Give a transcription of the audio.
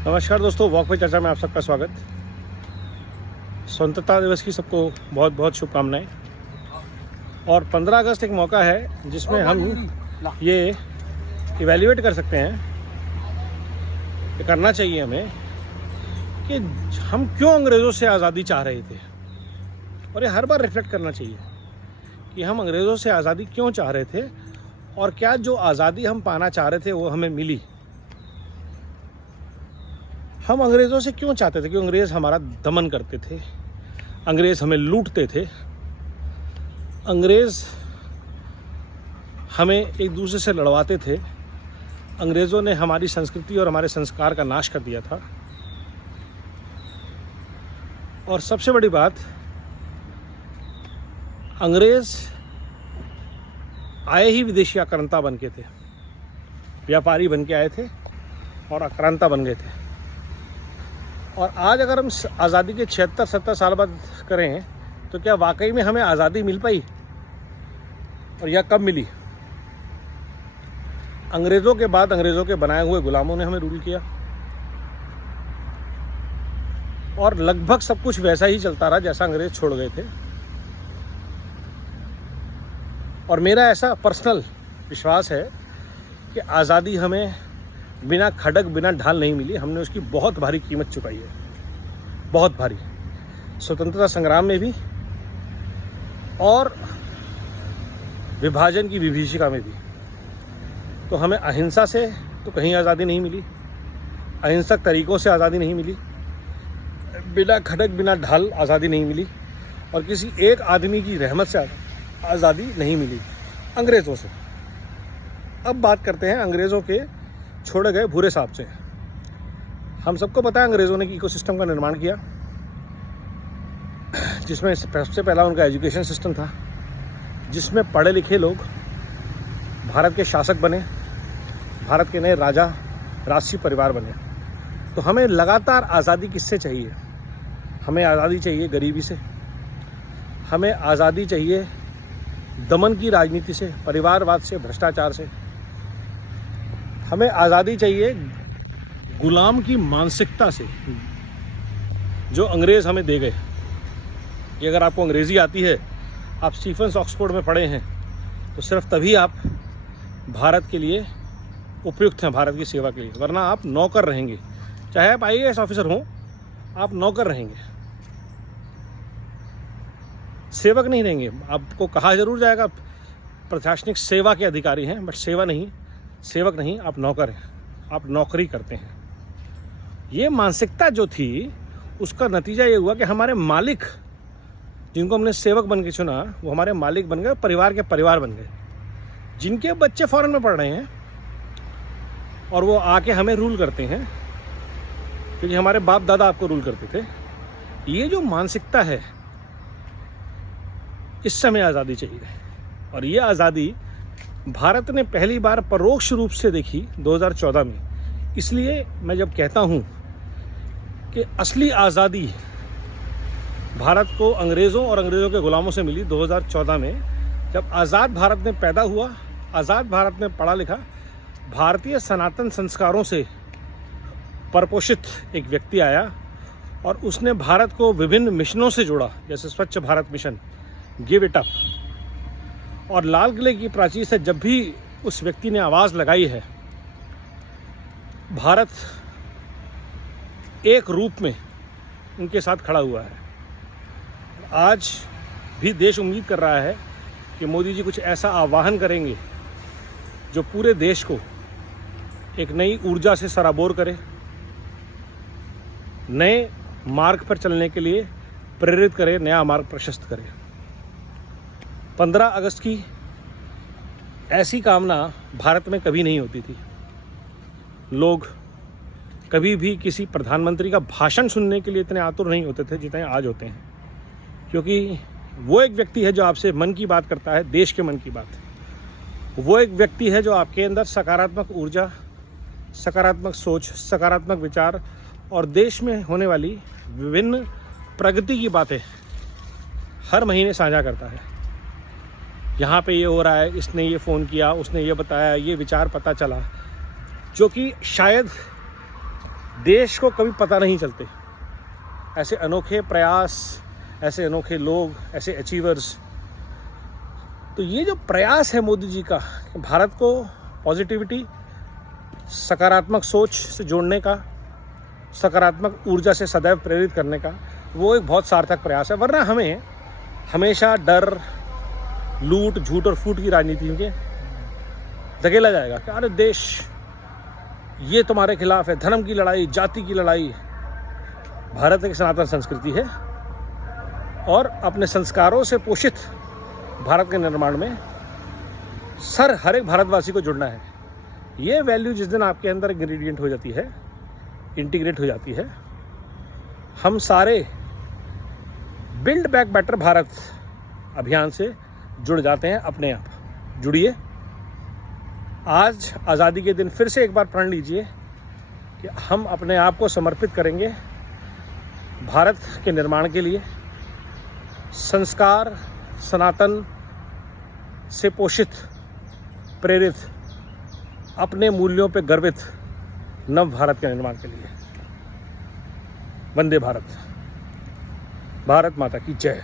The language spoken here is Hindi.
नमस्कार दोस्तों, वॉक पे चर्चा में आप सबका स्वागत। स्वतंत्रता दिवस की सबको बहुत बहुत शुभकामनाएं। और 15 अगस्त एक मौका है जिसमें हम ये इवैल्यूएट कर सकते हैं, ये करना चाहिए हमें कि हम क्यों अंग्रेज़ों से आज़ादी चाह रहे थे। और ये हर बार रिफ्लेक्ट करना चाहिए कि हम अंग्रेज़ों से आज़ादी क्यों चाह रहे थे और क्या जो आज़ादी हम पाना चाह रहे थे वो हमें मिली। हम अंग्रेज़ों से क्यों चाहते थे? क्योंकि अंग्रेज़ हमारा दमन करते थे, अंग्रेज़ हमें लूटते थे, अंग्रेज़ हमें एक दूसरे से लड़वाते थे, अंग्रेज़ों ने हमारी संस्कृति और हमारे संस्कार का नाश कर दिया था। और सबसे बड़ी बात, अंग्रेज़ आए ही विदेशी आक्रांता बन के थे, व्यापारी बन के आए थे और आक्रांता बन गए थे। और आज अगर हम आज़ादी के 76-70 साल बाद करें तो क्या वाकई में हमें आज़ादी मिल पाई? और यह कब मिली? अंग्रेज़ों के बाद अंग्रेज़ों के बनाए हुए गुलामों ने हमें रूल किया और लगभग सब कुछ वैसा ही चलता रहा जैसा अंग्रेज़ छोड़ गए थे। और मेरा ऐसा पर्सनल विश्वास है कि आज़ादी हमें बिना खड़ग बिना ढाल नहीं मिली। हमने उसकी बहुत भारी कीमत चुकाई है, बहुत भारी, स्वतंत्रता संग्राम में भी और विभाजन की विभीषिका में भी। तो हमें अहिंसा से तो कहीं आज़ादी नहीं मिली, अहिंसक तरीक़ों से आज़ादी नहीं मिली, बिना खड़ग बिना ढाल आज़ादी नहीं मिली, और किसी एक आदमी की रहमत से आज़ादी नहीं मिली अंग्रेज़ों से। अब बात करते हैं अंग्रेज़ों के छोड़े गए भूरे सांप से। हम सबको पता है अंग्रेज़ों ने इकोसिस्टम का निर्माण किया जिसमें सबसे पहला उनका एजुकेशन सिस्टम था, जिसमें पढ़े लिखे लोग भारत के शासक बने, भारत के नए राजा, राष्ट्रीय परिवार बने। तो हमें लगातार आज़ादी किससे चाहिए? हमें आज़ादी चाहिए गरीबी से, हमें आज़ादी चाहिए दमन की राजनीति से, परिवारवाद से, भ्रष्टाचार से, हमें आज़ादी चाहिए गुलाम की मानसिकता से जो अंग्रेज़ हमें दे गए। कि अगर आपको अंग्रेज़ी आती है, आप स्टीफेंस ऑक्सफोर्ड में पढ़े हैं, तो सिर्फ तभी आप भारत के लिए उपयुक्त हैं, भारत की सेवा के लिए, वरना आप नौकर रहेंगे। चाहे आप IAS ऑफिसर हों, आप नौकर रहेंगे, सेवक नहीं रहेंगे। आपको कहा जरूर जाएगा प्रशासनिक सेवा के अधिकारी हैं, बट सेवक नहीं, आप नौकर हैं, आप नौकरी करते हैं। ये मानसिकता जो थी, उसका नतीजा ये हुआ कि हमारे मालिक, जिनको हमने सेवक बन के चुना, वो हमारे मालिक बन गए, परिवार के परिवार बन गए, जिनके बच्चे फॉरेन में पढ़ रहे हैं और वो आके हमें रूल करते हैं क्योंकि हमारे बाप दादा आपको रूल करते थे। ये जो मानसिकता है, इससे हमें आज़ादी चाहिए। और ये आज़ादी भारत ने पहली बार परोक्ष रूप से देखी 2014 में। इसलिए मैं जब कहता हूँ कि असली आज़ादी भारत को अंग्रेज़ों और अंग्रेज़ों के गुलामों से मिली 2014 में, जब आज़ाद भारत में पैदा हुआ, आज़ाद भारत में पढ़ा लिखा, भारतीय सनातन संस्कारों से परपोषित एक व्यक्ति आया और उसने भारत को विभिन्न मिशनों से जोड़ा, जैसे स्वच्छ Bharat mission, give it up. और लाल किले की प्राचीर से जब भी उस व्यक्ति ने आवाज़ लगाई है, भारत एक रूप में उनके साथ खड़ा हुआ है। आज भी देश उम्मीद कर रहा है कि मोदी जी कुछ ऐसा आह्वान करेंगे जो पूरे देश को एक नई ऊर्जा से सराबोर करे, नए मार्ग पर चलने के लिए प्रेरित करे, नया मार्ग प्रशस्त करे। 15 अगस्त की ऐसी कामना भारत में कभी नहीं होती थी। लोग कभी भी किसी प्रधानमंत्री का भाषण सुनने के लिए इतने आतुर नहीं होते थे जितने आज होते हैं, क्योंकि वो एक व्यक्ति है जो आपसे मन की बात करता है, देश के मन की बात। वो एक व्यक्ति है जो आपके अंदर सकारात्मक ऊर्जा, सकारात्मक सोच, सकारात्मक विचार और देश में होने वाली विभिन्न प्रगति की बातें हर महीने साझा करता है। यहाँ पे ये हो रहा है, इसने ये फ़ोन किया, उसने ये बताया, ये विचार पता चला, जो कि शायद देश को कभी पता नहीं चलते। ऐसे अनोखे प्रयास, ऐसे अनोखे लोग, ऐसे अचीवर्स। तो ये जो प्रयास है मोदी जी का, भारत को पॉजिटिविटी, सकारात्मक सोच से जोड़ने का, सकारात्मक ऊर्जा से सदैव प्रेरित करने का, वो एक बहुत सार्थक प्रयास है। वरना हमें हमेशा डर, लूट, झूठ और फूट की राजनीति में धकेला जाएगा कि अरे देश ये तुम्हारे खिलाफ है, धर्म की लड़ाई, जाति की लड़ाई। भारत एक सनातन संस्कृति है और अपने संस्कारों से पोषित भारत के निर्माण में हर एक भारतवासी को जुड़ना है। ये वैल्यू जिस दिन आपके अंदर इंग्रेडिएंट हो जाती है, इंटीग्रेट हो जाती है, हम सारे बिल्ड बैक बेटर भारत अभियान से जुड़ जाते हैं अपने आप। जुड़िए। आज आज़ादी के दिन फिर से एक बार प्रण लीजिए कि हम अपने आप को समर्पित करेंगे भारत के निर्माण के लिए। संस्कार, सनातन से पोषित, प्रेरित, अपने मूल्यों पे गर्वित नव भारत के निर्माण के लिए। वंदे भारत। भारत माता की जय।